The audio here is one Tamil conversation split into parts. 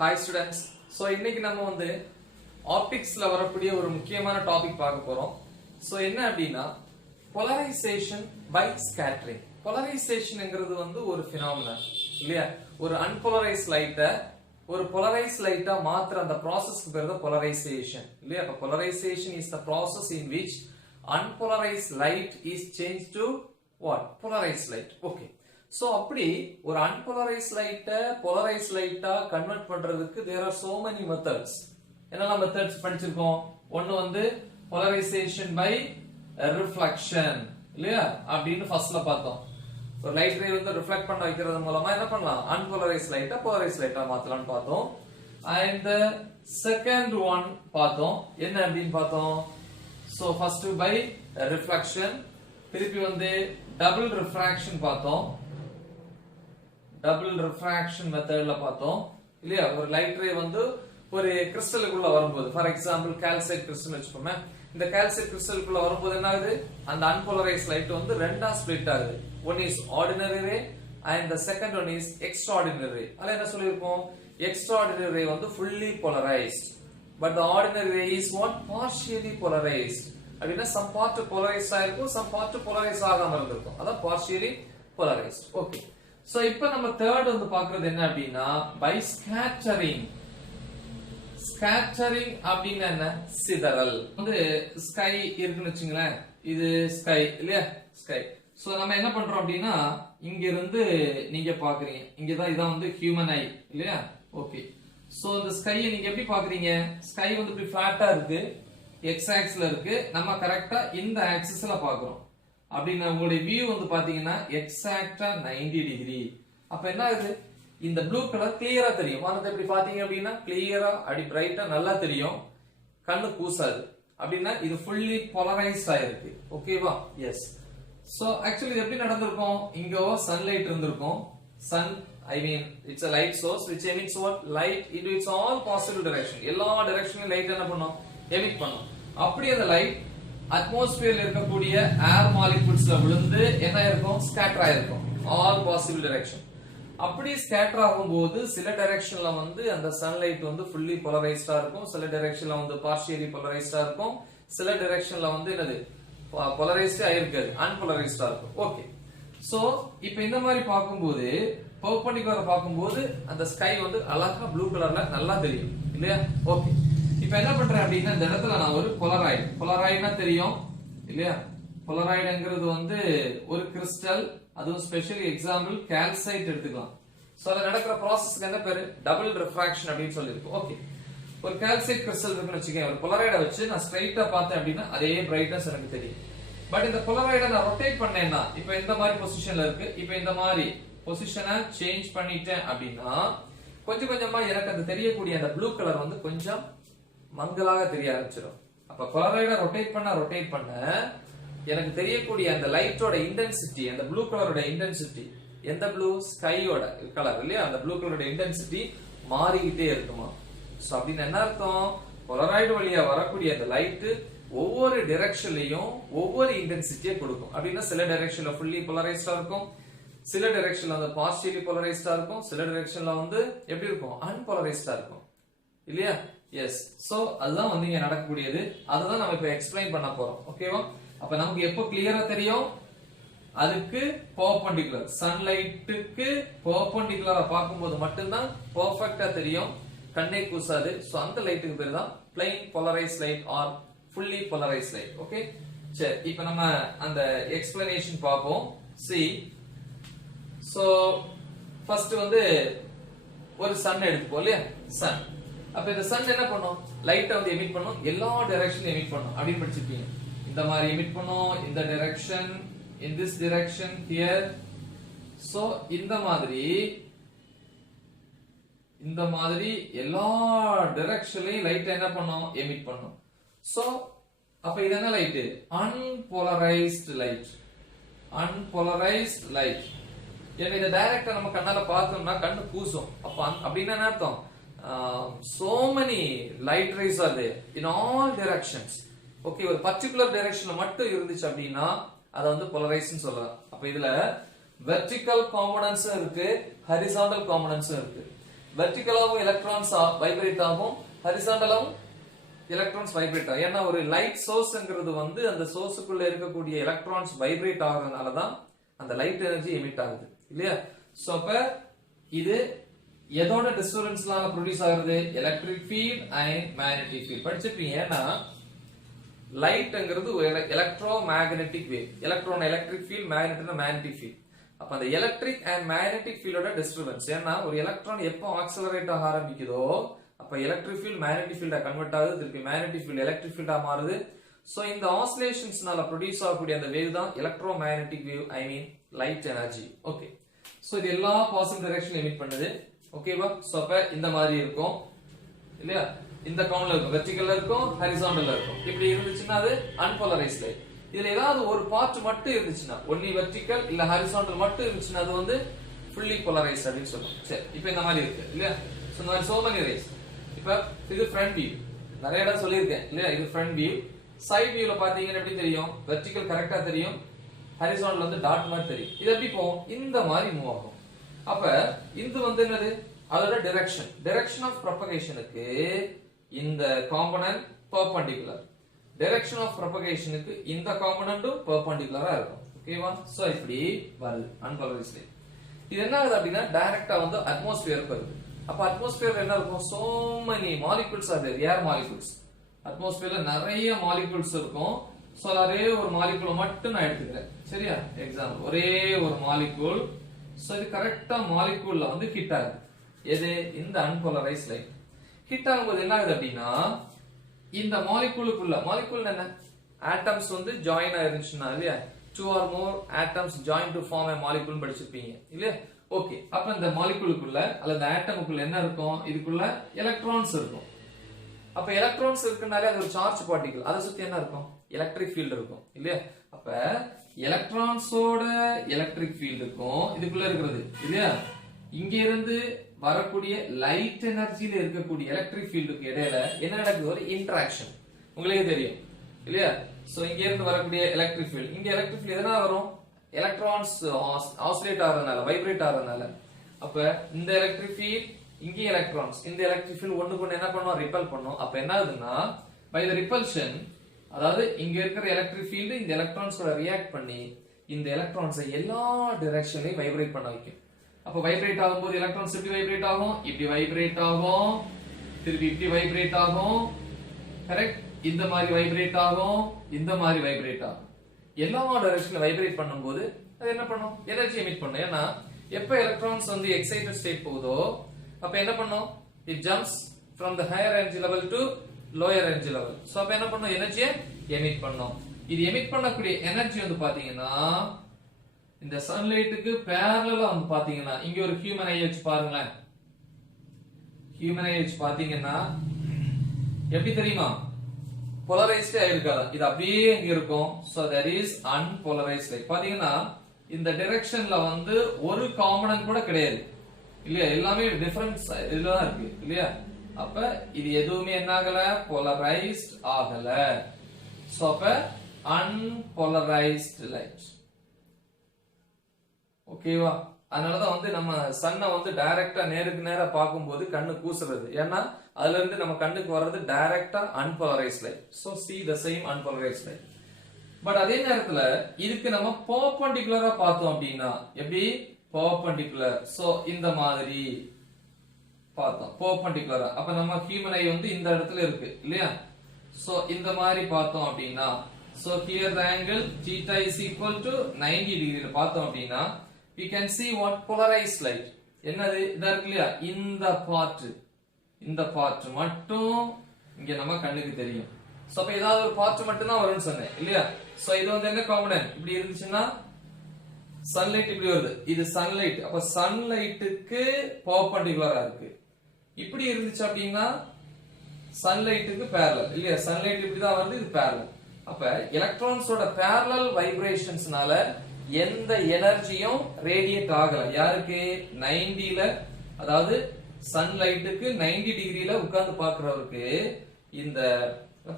Hi students. ஸோ இன்னைக்கு நம்ம வந்து ஆப்டிக்ஸ்ல வரக்கூடிய ஒரு முக்கியமான டாபிக் பார்க்க போறோம். ஸோ என்ன அப்படின்னா போலரைசேஷன் பை ஸ்கேட்டரிங். போலரைசேஷன்ங்கிறது வந்து ஒரு ஃபினாமினன் இல்லையா? ஒரு அன்போலரைஸ் லைட்டை ஒரு போலரைஸ் லைட்டா மாத்திர அந்த ப்ராசஸ்க்கு பேர் தான் போலரைசேஷன் இல்லையா? அப்ப polarisation is the process in which unpolarized light is changed to what? Polarized light. Okay. So அப்படி ஒரு unpolarized light polarized light convert பண்றதுக்கு there are so many methods. என்னெல்லாம் methods படிச்சிருக்கோம்? ஒன்னு வந்து polarization by reflection இல்லையா? அப்படின்னு ஃபர்ஸ்ட்ல பார்த்தோம். ஒரு லைட் ரே வந்து ரிஃப்ளெக்ட் பண்ண வைக்கிறது மூலமா என்ன பண்ணலாம்? unpolarized light polarized light மாத்தலாம்னு பார்த்தோம். And the second one பார்த்தோம். என்ன அப்படின்னு பார்த்தோம்? So first by reflection, திருப்பி வந்து double refraction பார்த்தோம். double refraction மெத்தட்ல பார்த்தோம் இல்லையா? ஒரு லைட் ரே வந்து ஒரு கிறிஸ்டலுக்குள்ள வரும்போது, ஃபார் எக்ஸாம்பிள் கால்சைட் கிறிஸ்டல் வச்சுக்கோமே, இந்த கால்சைட் கிறிஸ்டலுக்குள்ள வரும்போது என்ன ஆகுது? அந்த அன்போலரைஸ் லைட் வந்து ரெண்டா ஸ்ப்ளிட் ஆகுது. One is ordinary ray and the second one is extraordinary ray. அத என்ன சொல்லிருக்கோம்? extraordinary ray வந்து fully polarized, but the ordinary ray is what? Partially polarized. அப்படினா some part polarized ஆயிருக்கும், some part polarized ஆகாம இருந்திருக்கும். அதான் partially polarized. Okay. So இப்போ நம்ம third வந்து பார்க்கிறது என்ன அப்படினா by scattering. Scattering அப்படினா என்ன? சிதறல். வந்து sky இருக்குன்னு வெச்சீங்களேன், இது sky இல்லையா? sky. So நம்ம என்ன பண்றோம் அப்படினா இங்க இருந்து நீங்க பாக்குறீங்க, இங்க தான் இதான் வந்து human eye இல்லையா? Okay. சோ இந்த ஸ்கையை நீங்க எப்படி பாக்குறீங்க? ஸ்கை வந்து இப்படி ஃபிளாட்டா இருக்கு, எக்ஸ் ஆக்சிஸ்ல இருக்கு, நம்ம கரெக்ட்டா இந்த ஆக்சிஸ்ல பாக்குறோம். அப்படினா உங்களுடைய வியூ வந்து பாத்தீங்கன்னா எக்ஸாக்ட்டா 90 டிகிரி. அப்ப என்ன ஆகுது? இந்த ப்ளூ கலர் கிளியரா தெரியும். வானத்தை இப்படி பாத்தீங்க அப்படினா கிளியரா அடி பிரைட்டா நல்லா தெரியும், கண்ணு கூசாது. அப்படினா இது ஃபுல்லி போலரைஸ்ட் ஆயிருக்கு. ஓகேவா? எஸ். சோ ஆக்சுவலி இது எப்படி நடந்திருக்கும்? இங்க சன்லைட் இருந்திருக்கும். Sun I mean it's a light source which emits what? Light into its all possible direction. எல்லா டைரக்ஷன்லயும் லைட் என்ன பண்ணும்? எமிட் பண்ணும். அப்படி அந்த லைட் அட்மாஸ்பியர்ல இருக்கக்கூடிய ஏர் மாலிக்யூல்ஸ்ல விழுந்து என்ன இருக்கும்? ஸ்கேட்டர் ஆயிருக்கும் all possible direction. அப்படி ஸ்கேட்டர் ஆகும்போது சில டைரக்ஷன்ல வந்து அந்த சன்லைட் வந்து ஃபுல்லி போலரைஸ்டா இருக்கும், சில டைரக்ஷன்ல வந்து பார்ஷியலி போலரைஸ்டா இருக்கும், சில டைரக்ஷன்ல வந்து என்னது? போலரைஸ்டா இருக்காது, அன்போலரைஸ்டா இருக்கும். ஓகே. சோ இப்போ இந்த மாதிரி பாக்கும்போது பெர்பெண்டிகுலரா பாக்கும்போது அந்த ஸ்கை வந்து அழகா ப்ளூ கலர்ல நல்லா தெரியும் இல்லையா? ஓகே. இப்போ என்ன பண்றேன் அப்படினா இந்த இடத்துல நான் ஒரு போலராய்டுனா தெரியும் இல்லையா? போலராய்டுங்கிறது வந்து ஒரு கிறிஸ்டல், அதுவும் ஸ்பெஷலி எக்ஸாம்பிள் கால்சைட் எடுத்துக்கலாம். சோ அத நடக்கிற processக்கு என்ன பேரு? டபுள் ரிஃப்ராக்ஷன் அப்படினு சொல்லிருக்கோம். ஓகே. ஒரு கால்சைட் கிறிஸ்டல் இருக்குன்னு வெச்சுக்கங்க, ஒரு போலராய்டை வச்சு நான் ஸ்ட்ரைட்டா பார்த்தேன் அப்படினா அதே பிரைட்னஸ் எனக்கு தெரியும். பட் இந்த போலராய்டை நான் ரொட்டேட் பண்ணேன்னா, இப்போ இந்த மாதிரி பொசிஷன்ல இருக்கு, இப்போ இந்த மாதிரி பொசிஷனை சேஞ்ச் பண்ணிட்டேன் அப்படின்னா கொஞ்சம் கொஞ்சமா எனக்கு அது தெரியக்கூடிய அந்த ப்ளூ கலர் வந்து கொஞ்சம் மங்கலாக தெரிய ஆரம்பிச்சிடும். அப்ப போலராய்டை ரொட்டேட் பண்ண எனக்கு தெரியக்கூடிய அந்த லைட்டோட இன்டென்சிட்டி, அந்த ப்ளூ கலரோட இன்டென்சிட்டி, எந்த ப்ளூ? ஸ்கையோட கலர் இல்லையா? அந்த ப்ளூ கலரோட இன்டென்சிட்டி மாறிக்கிட்டே இருக்குமா? சோ அப்படின்னு என்ன அர்த்தம்? போலராய்டு வழியா வரக்கூடிய அந்த லைட் ஒவ்வொரு டைரக்ஷன்லயும் ஒவ்வொரு இன்டென்சிட்டியை கொடுக்கும். அப்படின்னா சில டைரக்ஷன்ல ஃபுல்லி போலரைஸ்டா இருக்கும், சில டைரக்ஷன்ல வந்து பார்ஷியலி போலரைஸ்டா இருக்கும், சில டைரக்ஷன்ல வந்து எப்படி இருக்கும்? அன்போலரைஸ்டா இருக்கும் இல்லையா? எஸ். சோ அதுதான் வந்து இங்க நடக்கக்கூடியது. அதுதான் நம்ம இப்ப எக்ஸ்பிளைன் பண்ண போறோம். ஓகேவா? அப்ப நமக்கு எப்போ கிளியரா தெரியும்? அதுக்கு பெர்பெண்டிகுலர், சன்லைட்டுக்கு பெர்பெண்டிகுலரா பார்க்கும்போது மட்டும்தான் பெர்ஃபெக்ட்டா தெரியும், கண்ணே கூசாது. சோ அந்த லைட்டுக்கு பேர் தான் plain polarized light or fully polarized light. Okay. சரி, இப்போ நம்ம அந்த எக்ஸ்பிளனேஷன் பார்ப்போம். see, so first வந்து ஒரு சன் எடுத்துப்போம் இல்லையா? சன். அப்ப இந்த சன் என்ன பண்ணும்? லைட்டை வந்து எமிட் பண்ணும், எல்லா டைரக்ஷன்லயும் எமிட் பண்ணும். அப்படின்னு படிச்சிருப்பீங்க. இந்த மாதிரி எமிட் பண்ணும், இந்த direction, in this direction here. so இந்த மாதிரி எல்லா டைரக்ஷன்லயும் லைட் என்ன பண்ணும்? எமிட் பண்ணும். சோ அப்ப இது என்ன light? Unpolarised light. Unpolarised light. ஏன்னா இந்த டைரக்டா நம்ம கண்ணால பார்த்தோம்னா கண்ணு கூசும். அப்ப அப்படின்னா என்ன அர்த்தம்? so many light rays are there in all directions. Okay. ஒரு பர்టిక్యులர் டைரக்ஷன்ல மட்டும் இருந்துச்சு அப்படின்னா அத வந்து போலரைஸ்ட்னு சொல்லலாம். அப்ப இதுல வெர்டிகல் காம்போனன்ட்ஸ் இருக்கு, ஹரிசாண்டல் காம்போனன்ட்ஸ் இருக்கு. வெர்டிகலாவும் எலக்ட்ரான்ஸ் வைப்ரேட் ஆகும், ஹரிசாண்டலாவும் எலக்ட்ரான்ஸ் வைப்ரேட் ஆகும். ஏன்னா ஒரு லைட் சோர்ஸ்ங்கிறது வந்து அந்த சோர்ஸுக்குள்ள இருக்கக்கூடிய எலக்ட்ரான்ஸ் வைப்ரேட் ஆகுறதுனால தான் அந்த லைட் எனர்ஜி எமிட் ஆகுது இல்லையா? சோ அப்ப இது எதோட டிஸ்டர்பன்ஸ்னால ப்ரொடியூஸ் ஆகுது? Electric field and magnetic field படிச்சிருப்பீங்க. ஏன்னா லைட்ங்கிறது ஒரு electromagnetic wave. Electron electric field, மேக்னெட்னா மேக்னெட்டிக் ஃபீல்ட். அப்ப அந்த எலக்ட்ரிக் அண்ட் மேக்னெட்டிக் ஃபீல்டோட டிஸ்டர்பன்ஸ். ஏன்னா ஒரு எலக்ட்ரான் எப்போ ஆக்சலரேட் ஆக ஆரம்பிக்குதோ அப்ப எலக்ட்ரிக் ஃபீல்ட் மேக்னெட்டிக் ஃபீல்டா கன்வெர்ட் ஆகுது, திருப்பி மேக்னெட்டிக் ஃபீல்ட் எலக்ட்ரிக் ஃபீல்டா மாறுது. சோ இந்த ஆசிலேஷன்ஸ்னால ப்ரொடியூஸ் ஆகக்கூடிய அந்த வேவ் தான் எலக்ட்ரோ மேக்னெட்டிக் வேவ், ஐ மீன் லைட் எனர்ஜி. ஓகே, சோ இது எல்லா பாசிட்டிவ் டைரக்ஷன்ல எமிட் பண்ணுது. ஓகேவா? சோ அப்ப இந்த மாதிரி இருக்கும் இல்லையா? இந்த கவுண்ட்ல இருக்கும், வெர்டிகல்ல இருக்கும், ஹரிசாண்டல்ல இருக்கும். இப்படி இருந்துச்சுன்னா அது அன்போலரைஸ்ட் லைட். இதுல ஏதாவது ஒரு பார்ட் மட்டும் இருந்துச்சுன்னா, ஒன்லி வெர்டிகல் இல்ல ஹரிசாண்டல் மட்டும் இருந்துச்சுன்னா அது வந்து ஃபுல்லி போலரைஸ்ட் அப்படின்னு சொல்லுவோம். சரி, இப்போ இந்த மாதிரி இருக்கு இல்லையா? சோ இந்த மாதிரி சோ many rays. இப்ப இது ஃப்ரண்ட் வியூ, நிறைய இடம் சொல்லியிருக்கேன் இல்லையா? இது ஃப்ரண்ட் வியூ. சைடு வியூல பாத்தீங்கன்னா எப்படி தெரியும்? வெர்டிகல் கரெக்டா தெரியும், ஹரிசாண்டல் வந்து டாட் மாதிரி தெரியும். இது எப்படி போகும்? இந்த மாதிரி மூவ் ஆகும். அப்ப இது வந்து என்னது? அதோட டைரக்ஷன் ஆஃப் ப்ரொபகேஷனுக்கு இந்த காம்போனன்ட் பெர்பெண்டிகுலர், டைரக்ஷன் ஆஃப் ப்ரொபகேஷனுக்கு இந்த காம்போனன்ட்டும் பெர்பெண்டிகுலரா இருக்கும். ஓகேவா? சோ இப்படி வருது அன்போலரைஸ்ட் லைட். இது என்ன ஆகுது அப்படின்னா டைரக்டா வந்து அட்மாஸ்பியருக்கு வருது. அப்ப அட்மாஸ்பியர்ல என்ன இருக்கும்? so many molecules are there, air molecules. அட்மாஸ்பியர்ல நிறைய மாலிகூல்ஸ் இருக்கும். சோ ஒரே ஒரு மாலிகூல் மட்டும் நான் எடுத்துக்கிறேன், சரியா? எக்ஸாம்பிள் ஒரே ஒரு மாலிகூல். சோ இது கரெக்டா மாலிகூல்ல வந்து ஹிட் ஆகுது. எது? இந்த அன்போலரைஸ்ட் லைட் ஹிட் ஆகும்போது என்ன ஆகுது அப்படின்னா இந்த மாலிகூலுக்குள்ள, மாலிகூல் என்ன? ஆட்டம்ஸ் வந்து ஜாயின் ஆயிருந்துச்சுன்னா இல்லையா? 2 or more atoms join to form a molecule படிச்சிருப்பீங்க இல்லையா? ஓகே, அப்ப இந்த மாலிகூலுக்குள்ள அல்லது ஆட்டமுக்குள்ள என்ன இருக்கும்? இதுக்குள்ள எலக்ட்ரான்ஸ் இருக்கும். அப்ப எலக்ட்ரான்ஸ் இருக்குனாலே அது ஒரு சார்ஜ் பார்ட்டிகிள், அதை சுத்தி என்ன இருக்கும்? எலக்ட்ரிக் ஃபீல்ட் இருக்கும் இல்லையா? அப்ப எலக்ட்ரான்ஸோட எலக்ட்ரிக் ஃபீல்ட் இருக்கும் இதுக்குள்ள இருக்கிறது இல்லையா? இங்க இருந்து வரக்கூடிய லைட் எனர்ஜில இருக்கக்கூடிய எலக்ட்ரிக் ஃபீல்டுக்கு இடையில என்ன நடக்குது? ஒரு இன்டராக்ஷன், உங்களுக்கே தெரியும் இல்லையா? சோ இங்க இருந்து வரக்கூடிய எலக்ட்ரிக் ஃபீல்ட், இங்க எலக்ட்ரிக் ஃபீல்ட் எதனால வரும்? எலக்ட்ரான்ஸ் ஆசிலேட் ஆகிறதுனால, வைப்ரேட் ஆகிறதுனால. அப்ப இந்த எலக்ட்ரிக் ஃபீல்ட், இங்க எலக்ட்ரான்ஸ், இந்த எலக்ட்ரிக் ஃபீல்ட் ஒண்ணுக்கு ஒண்ணு என்ன பண்ணும்? ரிப்பல் பண்ணும். அப்ப என்ன ஆகுதுன்னா பை தி ரிப்பல்ஷன், அதாவது இங்க இருக்கிற எலக்ட்ரிக் ஃபீல்ட் இந்த எலக்ட்ரான்ஸோட ரியாக்ட் பண்ணி இந்த எலக்ட்ரான்ஸை எல்லா டைரக்ஷன்லயும் வைப்ரேட் பண்ண வைக்கும். அப்ப வைப்ரேட் ஆகும்போது எலக்ட்ரான்ஸ் எப்படி வைப்ரேட் ஆகும்? இப்படி வைப்ரேட் ஆகும், திருப்பி இப்படி வைப்ரேட் ஆகும், கரெக்ட்? இந்த மாதிரி வைப்ரேட் ஆகும், இந்த மாதிரி வைப்ரேட் ஆகும். எல்லா டைரக்ஷன்ல வைப்ரேட் பண்ணும்போது அது என்ன பண்ணும்? எனர்ஜி எமிட் பண்ணும். ஏன்னா எப்ப எலக்ட்ரான்ஸ் வந்து எக்ஸைட்டட் ஸ்டேட் போகுதோ அப்ப என்ன பண்ணும்? It jumps from the higher energy level to lower energy level. So அப்ப என்ன பண்ணும்? எனர்ஜியை எமிட் பண்ணும். இது எமிட் பண்ணக்கூடிய எனர்ஜி வந்து பாத்தீங்கன்னா இந்த சன்லைட்டுக்கு பேரலலா வந்து பாத்தீங்கன்னா இங்க ஒரு ஹியூமன் ஐ வச்சு பாருங்களேன். ஹியூமன் ஐ வச்சு பாத்தீங்கன்னா எப்படி தெரியுமா? போலரைஸ்டா இருக்காது, இது அப்படியே இங்க இருக்கும். So that is unpolarized light. பாத்தீங்கன்னா இந்த டைரக்ஷன்ல வந்து ஒரு காம்பனன்ட் கூட கிடையாது இல்லையா? எல்லாமே டிஃபரன்ஸ் இதுலதான் இருக்கு இல்லையா? அப்ப இது எதுவுமே என்ன ஆகல? போலரைஸ்ட் ஆகல. சோ அப்ப அன்போலரைஸ்ட் லைட். ஓகேவா? அதனாலதான் வந்து நம்ம சன்னை வந்து டைரக்டா நேருக்கு நேரா பார்க்கும்போது கண்ணு கூசுறது. ஏன்னா அதுல இருந்து நம்ம கண்ணுக்கு வர்றது டைரக்டா unpolarized light. So see the same unpolarized light. But அதே நேரத்துல இதுக்கு நம்ம பெர்பெண்டிகுலரா பார்த்தோம் அப்படின்னா எப்படி? பெர்பெண்டிகுலர். சோ இந்த மாதிரி பார்த்தோம் பெர்பெண்டிகுலரா. அப்ப நம்ம ஹியூமன் ஐ வந்து இந்த இடத்துல இருக்கு இல்லையா? சோ இந்த மாதிரி பார்த்தோம் அப்படின்னா, so here the angle theta is equal to 90 degree பார்த்தோம் அப்படின்னா we can see what polarized light. என்னது? இதா இருக்கு இல்லையா? இந்த பார்ட் மட்டும் இங்க நம்ம கண்ணுக்கு தெரியும். சோ அப்ப ஏதாவது ஒரு பார்ட் மட்டும் தான் வரும்னு சொன்னேன் இல்லையா? சோ இது வந்து என்ன காம்பனன்ட்? இப்படி இருந்துச்சுன்னா சன்லைட் இப்படி வருது, இது சன்லைட். அப்ப சன்லைட்டுக்கு பெர்பெண்டிகுலரா இருக்கு. இப்படி இருந்துச்சு அப்படின்னா சன்லைட்டுக்கு parallel இல்லையா? சன்லைட் இப்படி தான் வருது, இது parallel. அப்ப எலக்ட்ரான்ஸோட parallel வைப்ரேஷன்ஸ்னால எந்த எனர்ஜியும் ரேடியேட் ஆகல. யாருக்கு? 90ல, அதாவது சன்லைட்டுக்கு 90 டிகிரில உட்கார்ந்து பார்க்கறவருக்கு இந்த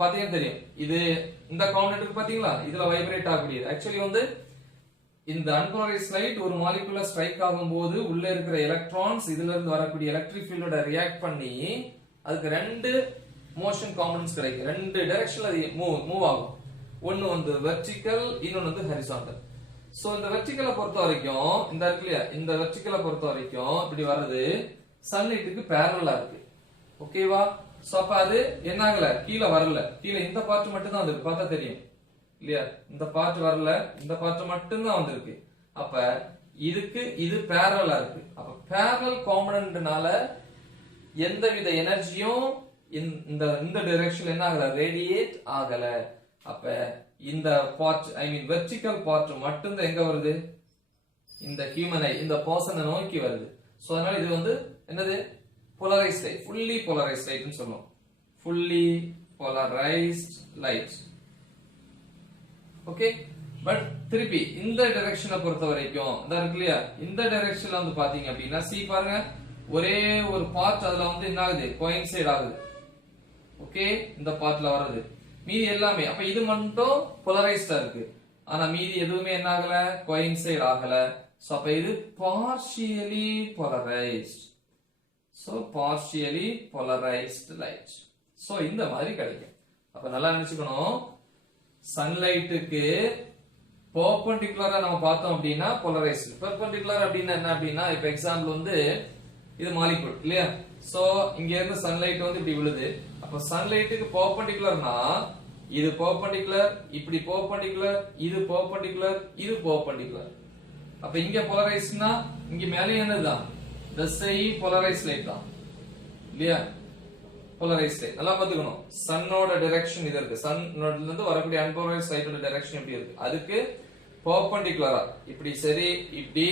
பாத்தீங்கன்னா தெரியும். இது இந்த காம்பனன்ட்க்கு பாத்தீங்களா? இதுல வைப்ரேட் ஆகக்கூடியது. ஆக்சுவலி வந்து இந்த அன்போலரைஸ்ட் லைட் ஒரு மாலிகுலர் ஸ்ட்ரைக் ஆகும்போது உள்ள இருக்கிற எலக்ட்ரான்ஸ் இதுல இருந்து வரக்கூடிய எலக்ட்ரிக் ஃபீல்டோட ரியாக்ட் பண்ணி அதுக்கு ரெண்டு மோஷன் காம்பனன்ட்ஸ் கிடைக்கும். ரெண்டு டைரக்ஷன்ல அது மூவ் ஆகும். ஒன்னு வந்து வெர்டிகல், இன்னொன்னு வந்து ஹரிசாண்டல். சோ இந்த வெர்டிகலை பொறுத்த வரைக்கும் இந்த இருக்கு இல்லையா, இந்த வெர்டிகலை பொறுத்த வரைக்கும் இப்படி வர்றது சன்லைட்டுக்கு பேரலா இருக்கு. ஓகேவா? சோ அப்ப அது என்ன ஆகல, கீழே வரல. கீழே இந்த பார்ட் மட்டும் தான் வந்திருக்கு, பார்த்தா தெரியும் இல்லையா? இந்த பார்ட் வரல, இந்த பார்ட் மட்டும் தான் வந்திருக்கு. அப்ப இதுக்கு இது பேரலா இருக்கு. அப்ப பேரலல் காம்பனன்ட்னால எந்தவித எனர்ஜியும் இந்த இந்த டைரக்ஷன்ல என்ன ஆகல, ரேடியேட் ஆகல. அப்ப இந்த பார்ட் ஐ மீன் வெர்டிகல் பார்ட் மட்டும் தான் எங்க வருது, இந்த ஹியூமனை இந்த பர்சனை நோக்கி வருது. சோ அதனால இது வந்து என்னது, போலரைஸ்ட் லைட், ஃபுல்லி போலரைஸ்ட் லைட்னு சொல்லுவோம். Fully polarised light. Okay. But திருப்பி இந்த டைரக்ஷனை பொறுத்த வரைக்கும் இதா இருக்கு இல்லையா, இந்த டைரக்ஷன்ல வந்து பாத்தீங்க அப்படின்னா சி பாருங்க, ஒரே ஒரு பார்ட் அதுல வந்து என்ன ஆகுது, கோயின்சைட் ஆகுது. ஓகே, இந்த பார்ட்ல வர்றது மீதி எல்லாமே. அப்ப இது மட்டும் போலரைஸ்டா இருக்கு, ஆனா மீதி எதுவுமே என்ன ஆகல, கோயின்சைட் ஆகல. சோ அப்ப இது partially polarised. So partially polarised light. So இந்த மாதிரி கிடைக்கும். அப்ப நல்லா நினைச்சுக்கணும், சன்லைட்டுக்கு பெர்பெண்டிகுலரா நம்ம பார்த்தோம் அப்படின்னா போலரைஸ்ட். பெர்பெண்டிகுலர் அப்படின்னா என்ன அப்படின்னா, இப்ப எக்ஸாம்பிள் வந்து இது மாலிகுல் இல்லையா? சோ இங்க இருந்து சன்லைட் வந்து இப்படி விழுது. அப்ப சன்லைட்டுக்கு பெர்பெண்டிகுலர்னா இது பெர்பெண்டிகுலர், இப்படி பெர்பெண்டிகுலர், இது பெர்பெண்டிகுலர், இது பெர்பெண்டிகுலர். அப்ப இங்க போலரைஸ்ட்னா இங்க மேலே என்னதுதான், திசை போலரைஸ்ட் லைட் தான் இல்லையா? போலரைஸ்ட் லைட் நல்லா பாத்துக்கணும். சன்னோட டைரக்ஷன் இது இருக்கு, சன்னோட இருந்து வரக்கூடிய அன்போலரைஸ்ட் லைட்டோட டைரக்ஷன் எப்படி இருக்கு, அதுக்கு பெர்பெண்டிகுலரா இப்படி சரி, இப்படி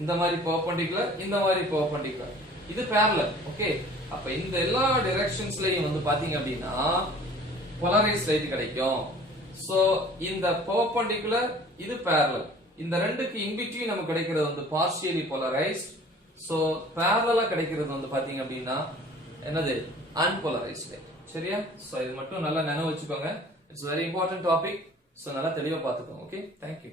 இந்த மாதிரி பெர்பெண்டிகுலர், இந்த மாதிரி பெர்பெண்டிகுலர், இது parallel. ஓகே. அப்ப இந்த எல்லா டைரக்ஷன்ஸ்லயும் வந்து பாத்தீங்க அப்படின்னா போலரைஸ்ட் லைட் கிடைக்கும். சோ இந்த பெர்பெண்டிகுலர், இது parallel, இந்த ரெண்டுக்கு இன் பிட்வீன் நமக்கு கிடைக்கிறது வந்து பார்ஷியலி போலரைஸ்ட். சோ parallel கிடைக்கிறது வந்து பாத்தீங்க அப்படின்னா என்னது, unpolarized light. சரியா? சோ இது மட்டும் நல்லா நினைவு வச்சுக்கோங்க. It's very important topic. So நல்லா தெளிவா பாத்துக்கோங்க. Okay, thank you.